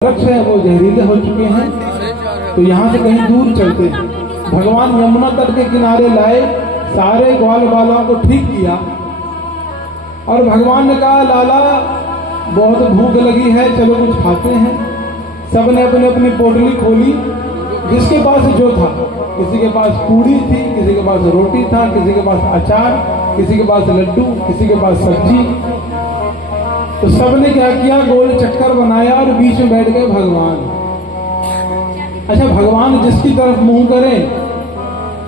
वृक्ष है वो जहरीले हो चुके हैं, तो यहाँ से कहीं दूर चलते हैं। भगवान यमुना तट के किनारे लाए, सारे ग्वाल बालों को ठीक किया और भगवान ने कहा लाला बहुत भूख लगी है, चलो कुछ खाते हैं। सबने अपनी अपनी पोटली खोली, जिसके पास जो था, किसी के पास पूड़ी थी, किसी के पास रोटी था, किसी के पास अचार, किसी के पास लड्डू, किसी के पास सब्जी। तो सबने क्या किया, गोल चक्कर बनाया और बीच में बैठ गए भगवान। अच्छा, भगवान जिसकी तरफ मुंह करें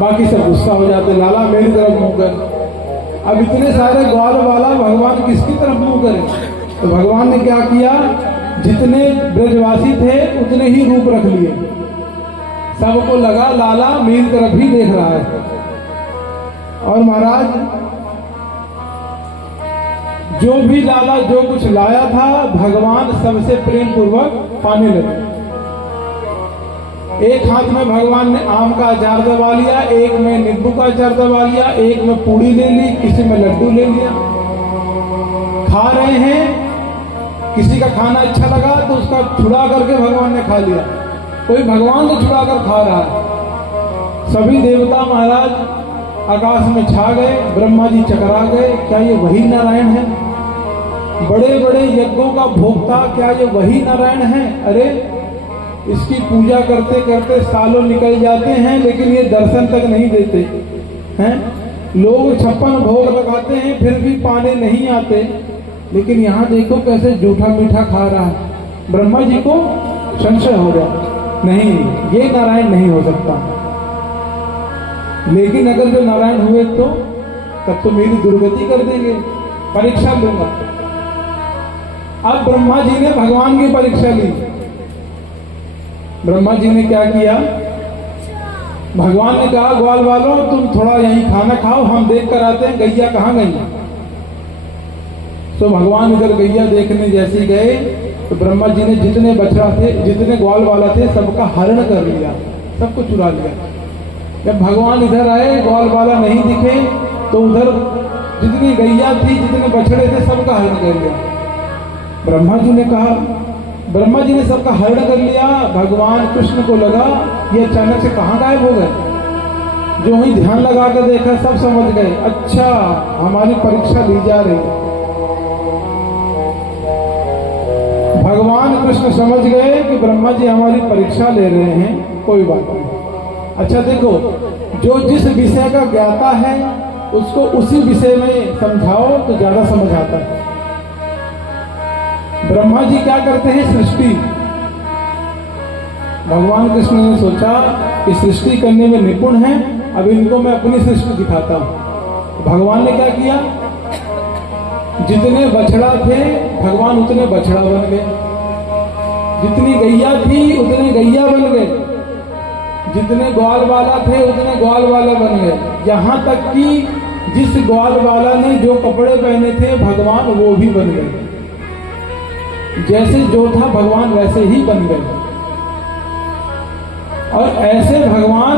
बाकी सब गुस्सा हो जाते, लाला मेरी तरफ मुंह कर। अब इतने सारे ग्वाल वाला भगवान किसकी तरफ मुंह करें? तो भगवान ने क्या किया, जितने ब्रजवासी थे उतने ही रूप रख लिए। सबको लगा लाला मेरी तरफ ही देख रहा है। और महाराज जो भी लाला जो कुछ लाया था भगवान सबसे प्रेम पूर्वक पाने लगे। एक हाथ में भगवान ने आम का अचार दबा लिया, एक में नींबू का अचार दबा लिया, एक में पूड़ी ले ली, किसी में लड्डू ले लिया। खा रहे हैं, किसी का खाना अच्छा लगा तो उसका छुड़ा करके भगवान ने खा लिया, कोई भगवान को छुड़ा कर खा रहा है। सभी देवता महाराज आकाश में छा गए, ब्रह्मा जी चकरा गए, क्या ये वही नारायण है? बड़े बड़े यज्ञों का भोक्ता, क्या ये वही नारायण है? अरे इसकी पूजा करते करते सालों निकल जाते हैं, लेकिन ये दर्शन तक नहीं देते हैं। लोग 56 भोग लगाते हैं फिर भी पाने नहीं आते, लेकिन यहाँ देखो कैसे जूठा मीठा खा रहा है। ब्रह्मा जी को संशय हो गया, नहीं ये नारायण नहीं हो सकता। लेकिन अगर जो नारायण हुए तो तब तो मेरी दुर्गति कर देंगे, परीक्षा लूंगा। अब ब्रह्मा जी ने भगवान की परीक्षा ली। ब्रह्मा जी ने क्या किया, भगवान ने कहा ग्वाल वालों तुम थोड़ा यहीं खाना खाओ, हम देख कर आते हैं गैया कहाँ गई। तो भगवान इधर गैया देखने जैसे गए तो ब्रह्मा जी ने जितने बछड़ा थे, जितने ग्वाल वाला थे, सबका हरण कर लिया, सबको चुरा लिया। जब भगवान इधर आए ग्वाल वाला नहीं दिखे तो उधर जितनी गैया थी, जितने बछड़े थे, सबका हरण कर लिया। ब्रह्मा जी ने कहा, ब्रह्मा जी ने सबका हरण कर लिया। भगवान कृष्ण को लगा ये अचानक से कहाँ गायब हो गए। जो ही ध्यान लगा कर देखा सब समझ गए, अच्छा हमारी परीक्षा ली जा रही। भगवान कृष्ण समझ गए कि ब्रह्मा जी हमारी परीक्षा ले रहे हैं, कोई बात नहीं। अच्छा देखो, जो जिस विषय का ज्ञाता है उसको उसी विषय में समझाओ तो ज्यादा समझ आता है। ब्रह्मा जी क्या करते हैं, सृष्टि। भगवान कृष्ण ने सोचा कि सृष्टि करने में निपुण है, अब इनको मैं अपनी सृष्टि दिखाता हूं। भगवान ने क्या किया, जितने बछड़ा थे भगवान उतने बछड़ा बन गए, जितनी गैया थी उतने गैया बन गए, जितने ग्वाल वाला थे उतने ग्वाल वाला बन गए। यहां तक कि जिस ग्वाल वाला ने जो कपड़े पहने थे भगवान वो भी बन गए, जैसे जो था भगवान वैसे ही बन गए। और ऐसे भगवान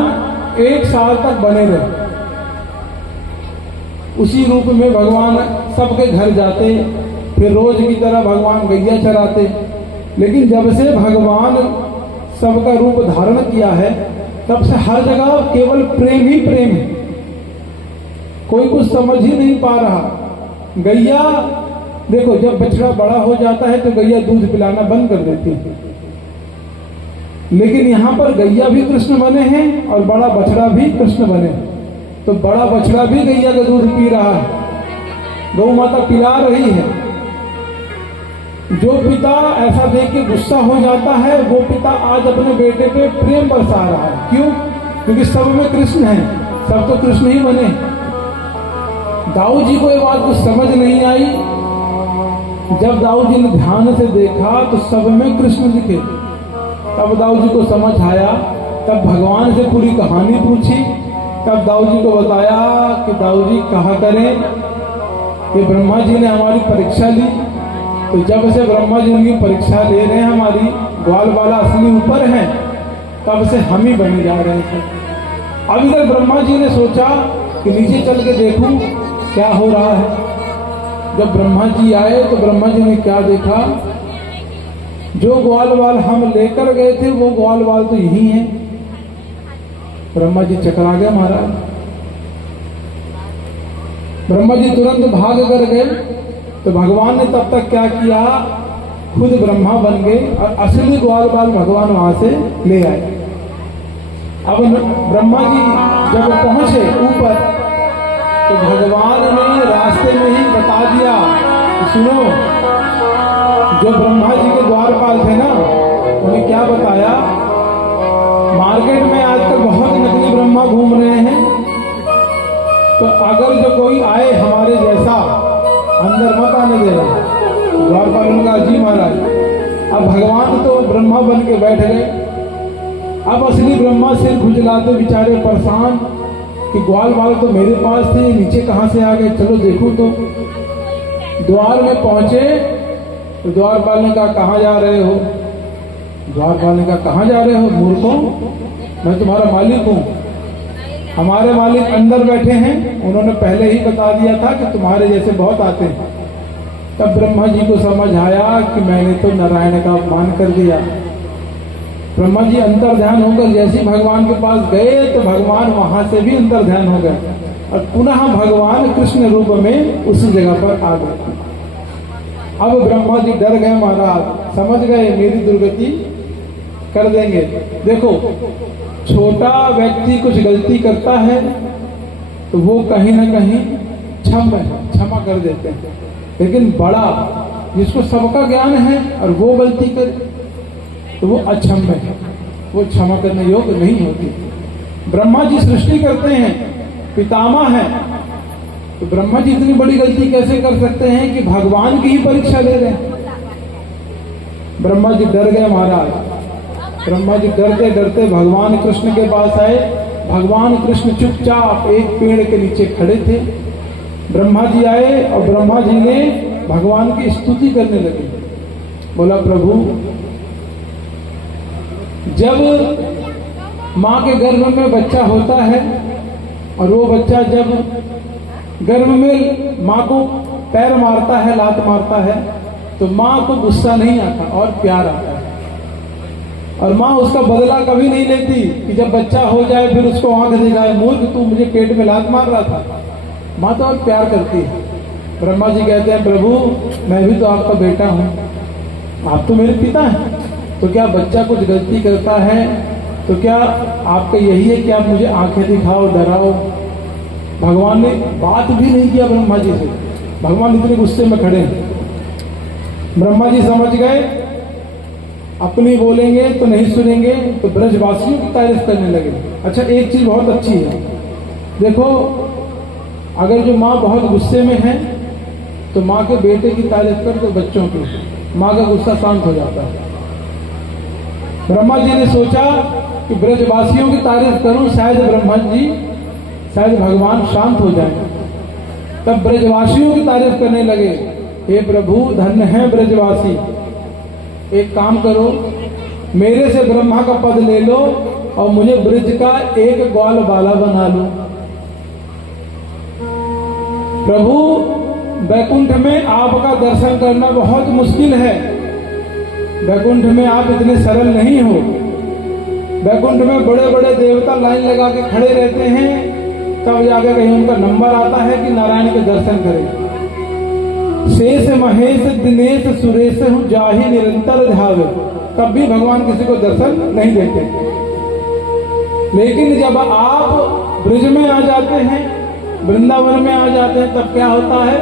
1 साल तक बने रहे। उसी रूप में भगवान सबके घर जाते, फिर रोज की तरह भगवान गैया चराते। लेकिन जब से भगवान सबका रूप धारण किया है तब से हर जगह केवल प्रेम ही प्रेम है, कोई कुछ समझ ही नहीं पा रहा। गैया देखो, जब बछड़ा बड़ा हो जाता है तो गैया दूध पिलाना बंद कर देती है, लेकिन यहां पर गैया भी कृष्ण बने हैं और बड़ा बछड़ा भी कृष्ण बने हैं। तो बड़ा बछड़ा भी गैया का दूध पी रहा है, गौ माता पिला रही है। जो पिता ऐसा देख के गुस्सा हो जाता है वो पिता आज अपने बेटे पे प्रेम बरसा रहा है। क्यों? क्योंकि सब में कृष्ण है, सब तो कृष्ण ही बने। दाऊ जी को ये बात कुछ समझ नहीं आई। जब दाऊ जी ने ध्यान से देखा तो सब में कृष्ण दिखे, तब दाऊ जी को समझ आया। तब भगवान से पूरी कहानी पूछी, तब दाऊ जी को बताया कि दाऊ जी कहा करें कि ब्रह्मा जी ने हमारी परीक्षा ली। तो जब से ब्रह्मा जी उनकी परीक्षा ले रहे हैं, हमारी ग्वाल वाला असली ऊपर है, तब से हम ही बने जा रहे थे। अब इधर ब्रह्मा जी ने सोचा कि नीचे चल के देखूं क्या हो रहा है। जब ब्रह्मा जी आए तो ब्रह्मा जी ने क्या देखा, जो ग्वाल बाल हम लेकर गए थे वो ग्वाल बाल तो यही है। ब्रह्मा जी चकरा गए महाराज। ब्रह्मा जी तुरंत भाग कर गए। तो भगवान ने तब तक क्या किया, खुद ब्रह्मा बन गए और असली ग्वाल बाल भगवान वहां से ले आए। अब ब्रह्मा जी जब पहुंचे ऊपर तो भगवान ने रास्ते में ही बता दिया कि सुनो, जो ब्रह्मा जी के द्वारपाल थे ना, उन्हें क्या बताया, मार्केट में आजकल बहुत नकली ब्रह्मा घूम रहे हैं, तो अगर जो कोई आए हमारे जैसा अंदर मत आने देना। द्वारपाल उनका जी महाराज। अब भगवान तो ब्रह्मा बन के बैठ गए। अब असली ब्रह्मा सिर खुजलाते बेचारे परेशान कि ग्वाल बाल तो मेरे पास थे, नीचे कहां से आ गए, चलो देखो। तो द्वार में पहुंचे तो द्वारपाल ने कहा कहां जा रहे हो। द्वारपाल ने कहा कहां जा रहे हो मूर्खों, मैं तुम्हारा मालिक हूं। हमारे मालिक अंदर बैठे हैं, उन्होंने पहले ही बता दिया था कि तुम्हारे जैसे बहुत आते हैं। तब ब्रह्मा जी को समझ आया कि मैंने तो नारायण का अपमान कर दिया। ब्रह्मा जी अंतर ध्यान होकर जैसे भगवान के पास गए तो भगवान वहां से भी अंतर ध्यान हो गए और पुनः भगवान कृष्ण रूप में उसी जगह पर आ गए। अब ब्रह्मा जी डर गए महाराज, समझ गए मेरी दुर्गति कर देंगे। देखो, छोटा व्यक्ति कुछ गलती करता है तो वो कहीं ना कहीं क्षमा कर देते हैं, लेकिन बड़ा जिसको सबका ज्ञान है और वो गलती करे तो वो अक्षम्य है, वो क्षमा करने योग्य नहीं होती। ब्रह्मा जी सृष्टि करते हैं, पितामह है, तो ब्रह्मा जी इतनी बड़ी गलती कैसे कर सकते हैं कि भगवान की ही परीक्षा ले रहे हैं। ब्रह्मा जी डर गए महाराज। ब्रह्मा जी डरते डरते भगवान कृष्ण के पास आए। भगवान कृष्ण चुपचाप एक पेड़ के नीचे खड़े थे। ब्रह्मा जी आए और ब्रह्मा जी ने भगवान की स्तुति करने लगे। बोला, प्रभु, जब माँ के गर्भ में बच्चा होता है और वो बच्चा जब गर्भ में माँ को पैर मारता है, लात मारता है, तो माँ को गुस्सा नहीं आता और प्यार आता है। और माँ उसका बदला कभी नहीं लेती कि जब बच्चा हो जाए फिर उसको आंख दिखाए, मूर्ख तू मुझे पेट में लात मार रहा था। माँ तो और प्यार करती है। ब्रह्मा जी कहते हैं, प्रभु, मैं भी तो आपका बेटा हूं, आप तो मेरे पिता हैं, तो क्या बच्चा कुछ गलती करता है तो क्या आपका यही है कि आप मुझे आंखें दिखाओ, डराओ। भगवान ने बात भी नहीं किया ब्रह्मा जी से। भगवान इतने गुस्से में खड़े हैं। ब्रह्मा जी समझ गए अपनी बोलेंगे तो नहीं सुनेंगे, तो ब्रजवासियों की तारीफ करने लगे। अच्छा, एक चीज बहुत अच्छी है, देखो, अगर जो माँ बहुत गुस्से में है तो माँ के बेटे की तारीफ कर तो बच्चों की, माँ का गुस्सा शांत हो जाता है। ब्रह्मा जी ने सोचा कि ब्रजवासियों की तारीफ करूं, शायद भगवान शांत हो जाए। तब ब्रजवासियों की तारीफ करने लगे। हे प्रभु, धन्य है ब्रजवासी, एक काम करो, मेरे से ब्रह्मा का पद ले लो और मुझे ब्रज का एक ग्वाल बाला बना लो। प्रभु, वैकुंठ में आपका दर्शन करना बहुत मुश्किल है। वैकुंठ में आप इतने सरल नहीं हो। वैकुंठ में बड़े बड़े देवता लाइन लगा के खड़े रहते हैं, तब जाकर कहीं उनका नंबर आता है कि नारायण के दर्शन करें। शेष महेश दिनेश सुरेश हूं जाहि निरंतर ध्यावे, तब भी भगवान किसी को दर्शन नहीं देते। लेकिन जब आप ब्रज में आ जाते हैं, वृंदावन में आ जाते हैं, तब क्या होता है,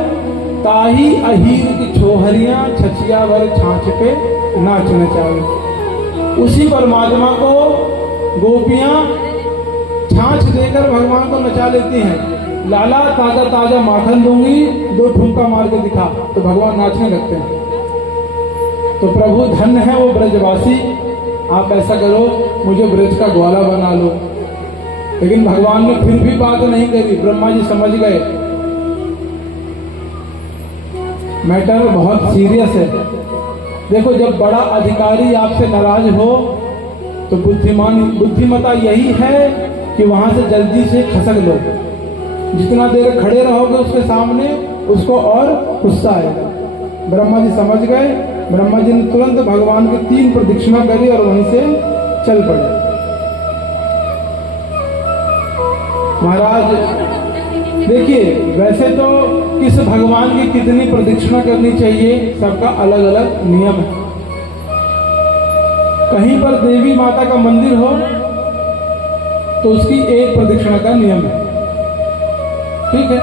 ताही अहीर की छोहरियां छछिया वर छाछ पे नाच नचावे। उसी परमात्मा को गोपियां छाछ देकर भगवान को नचा लेती हैं। लाला ताजा ताजा माखन दूंगी, 2 ठुमका मार के दिखा, तो भगवान नाचने लगते हैं। तो प्रभु धन्य है वो ब्रजवासी, आप ऐसा करो, मुझे ब्रज का ग्वाला बना लो। लेकिन भगवान ने फिर भी बात नहीं करी। ब्रह्मा जी समझ गए मैटर बहुत सीरियस है। देखो, जब बड़ा अधिकारी आपसे नाराज हो तो बुद्धिमता यही है कि वहां से जल्दी से खसक लो। जितना देर खड़े रहोगे उसके सामने, उसको और गुस्सा आएगा। ब्रह्मा जी समझ गए ब्रह्मा जी ने तुरंत भगवान की 3 प्रदक्षिणा करी और वहीं से चल पड़े। महाराज देखिए, वैसे तो किस भगवान की कितनी प्रदक्षिणा करनी चाहिए सबका अलग अलग नियम है। कहीं पर देवी माता का मंदिर हो तो उसकी 1 प्रदक्षिणा का नियम है, ठीक है।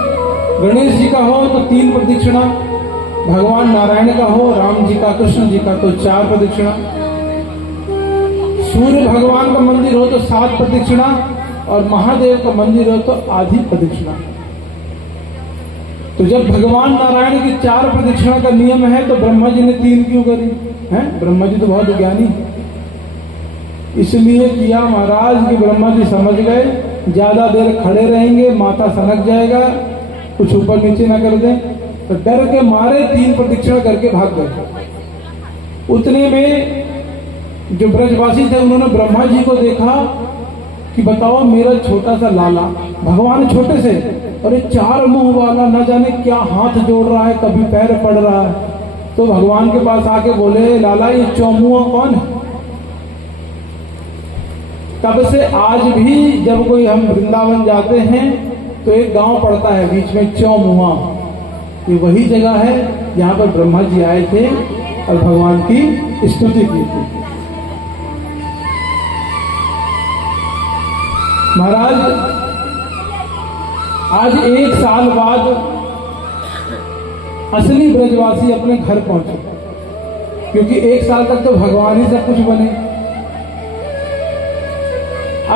गणेश जी का हो तो 3 प्रदक्षिणा, भगवान नारायण का हो, राम जी का, कृष्ण जी का तो 4 प्रदक्षिणा, सूर्य भगवान का मंदिर हो तो 7 प्रदक्षिणा और महादेव का मंदिर हो तो आधी प्रदक्षिणा। तो जब भगवान नारायण की 4 प्रदक्षिणा का नियम है तो ब्रह्मा जी ने 3 क्यों करी हैं? ब्रह्मा जी तो बहुत ज्ञानी, इसलिए किया महाराज कि ब्रह्मा जी समझ गए ज्यादा देर खड़े रहेंगे माथा सनक जाएगा, कुछ ऊपर नीचे ना कर दें, तो डर के मारे 3 प्रदक्षिणा करके भाग गए। उतने में जो ब्रजवासी थे उन्होंने ब्रह्मा जी को देखा कि बताओ मेरा छोटा सा लाला, भगवान छोटे से और 4 मुंह वाला, न जाने क्या हाथ जोड़ रहा है, कभी पैर पड़ रहा है। तो भगवान के पास आके बोले, लाला ये चौमुआ कौन है? तब से आज भी जब कोई हम वृंदावन जाते हैं तो एक गांव पड़ता है बीच में चौमुआ, ये वही जगह है जहां पर ब्रह्मा जी आए थे और भगवान की स्तुति की थी। महाराज आज 1 साल बाद असली ब्रजवासी अपने घर पहुंचे, क्योंकि 1 साल तक तो भगवान ही सब कुछ बने।